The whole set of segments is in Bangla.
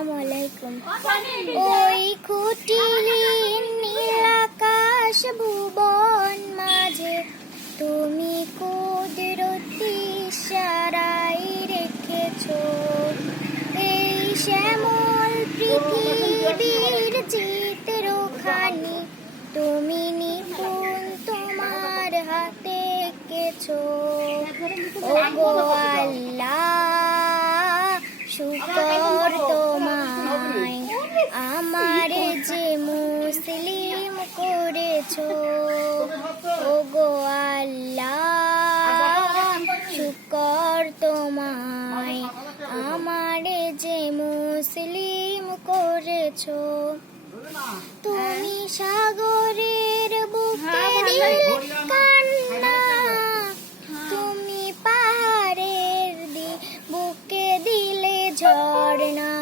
আসসালামু আলাইকুম। ওই খুঁটিহীন নীল আকাশ ভুবন মাঝে তুমি কুদরতি ইশারায় রেখেছো এই শ্যামল পৃথিবীর চিত্রখানি তুমি নিপুণ তোমার হাতে এঁকেছো। ওগো আল্লাহ শুকর তোমায় আমার যে মুসলিম করেছো। ওগো আল্লাহ শুকর তোমায় আমার যে মুসলিম করেছো। তুমি সাগরের বুকে দিলে কান্না, তুমি পাহাড়ের বুকে দিলে ঝর্ণা,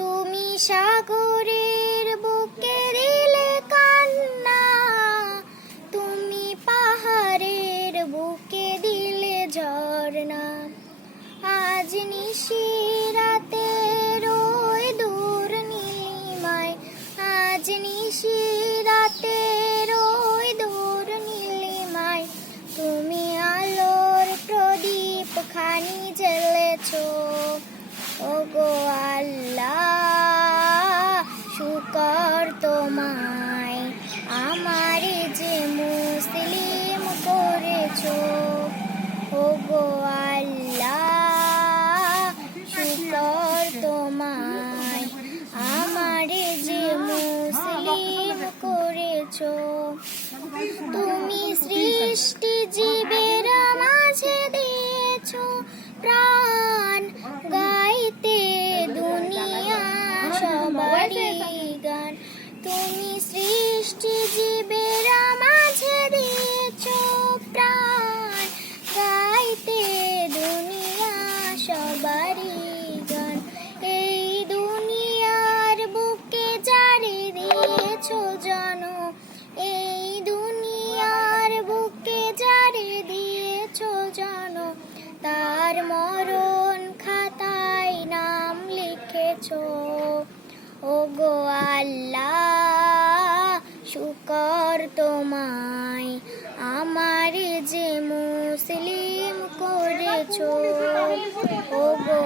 তুমি সাগরের বুকে দিলে কান্না, তুমি পাহাড়ের বুকে দিলে ঝর্ণা। আজ নিশিরাতে রোয় দূর নীলিমায়, আজ নিশিরাতে রোয় দূর নীলিমায় তুমি আলোর প্রদীপ খানি জ্বেলেছো। ওগো আল্লাহ শুকর তোমায় আমার যে মুসলিম করেছো। ওগো আল্লাহ শুকর তোমায় আমার যে মুসলিম করেছো। তুমি সৃষ্টি জীবের মাঝে দিয়েছো প্রাণ, গাইতে দুনিয়া সবারই গান। তুমি সৃষ্টি জীবের মাঝে দিয়েছো প্রাণ, গাইতে দুনিয়া সবারই গান। এই দুনিয়ার বুকে জারি দিয়েছো জানো, এই দুনিয়ার বুকে জারি দিয়েছো জানো, তার মরণ খাতায় নাম লিখেছো। ওগো আল্লাহ শুকর তোমায় আমার যে মুসলিম করেছো। ওগো